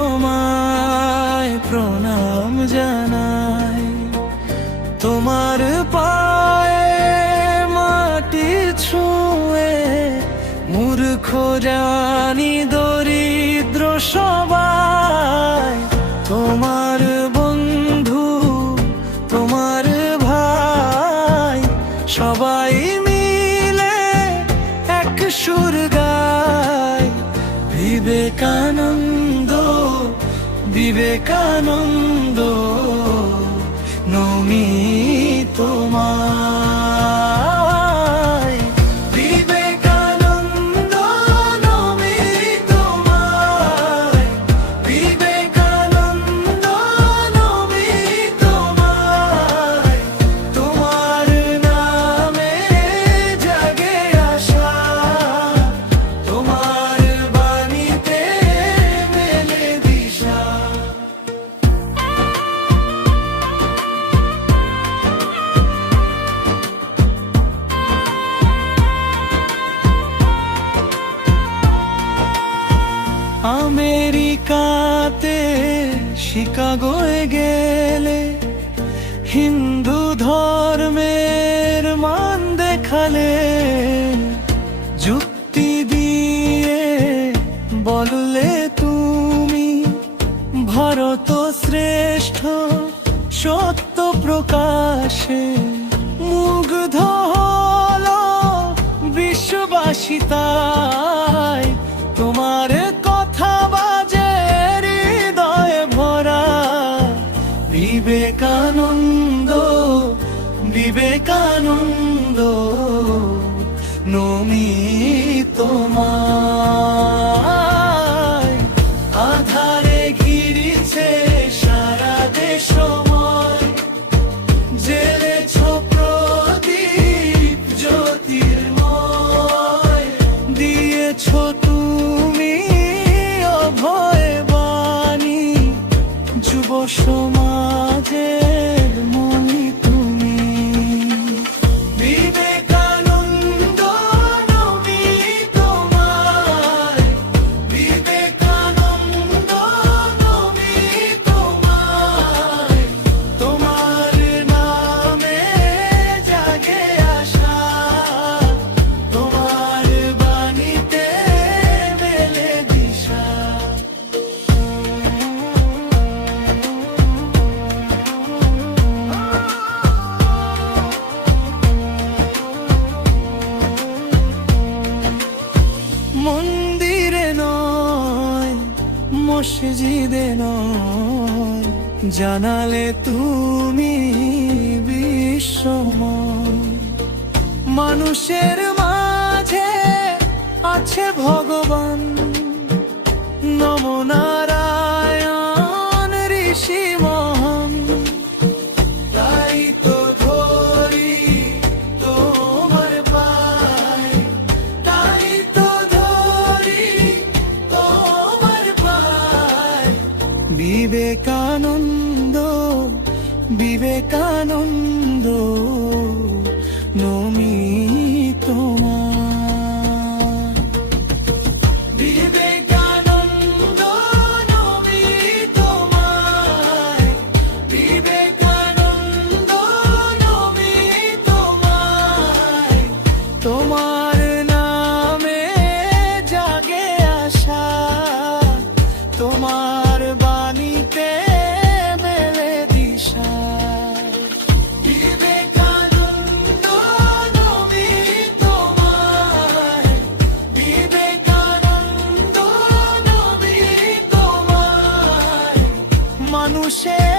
তোমায় প্রণাম জানাই, তোমার পায়ে মাটি ছুঁয়ে মূর্খ জানি দরিদ্র সবাই, তোমার বন্ধু তোমার ভাই সবাই মিলে এক সুর গায়। বিবেকানন্দ বিবেকানন্দ নমি তোমায়, বিবেকানন্দ নমি তোমায়, বিবেকানন্দ নমি তোমায়। তোমার নামে জাগে আশা, তোমার বাণীতে মেলে দিশা। আমেরিকাতে শিকাগোয় গেলে হিন্দু ধর্মের মান দেখালে, যুক্তি দিয়ে বললে তুমি ভারত শ্রেষ্ঠ, সত্য প্রকাশে মুগ্ধ হলো বিশ্ববাসী তাই। তোমার কথা বাজে হৃদয়ে ভরা, বিবেকানন্দ বিবেকানন্দ নমি তোমায়। আধারে ঘিরেছে সারা দেশময়, জেলেছ প্রদীপ জ্যোতির্ময়, দিয়েছ তুমি অভয় বাণী, যুব সমাজের মনি তুমি। বিবেকানন্দ নমি তোমায়, বিবেকানন্দ নমি তোমায়। তোমার নামে জাগে আশা, তোমার বাণীতে মেলে দিশা। মন্দিরে নয় মসজিদে নয়, জানালে তুমি বিশ্বময়। মানুষের মাঝে আছে ভগবান, নম নারায়ণ ঋষি মহান। তাই তো ধরি তোমার পায়, তাই তো ধরি তোমার পায়। বিবেকানন্দ বিবেকানন্দ নমি তোমায়, বিবেকানন্দ নমি তোমায়, বিবেকানন্দ নমি তোমায়। তোমার নামে জাগে আশা, তোমার বাণীতে মেলে দিশা। বিবেকানন্দ নমি তোমায়, বিবেকানন্দ নমি তোমায়। মানুষের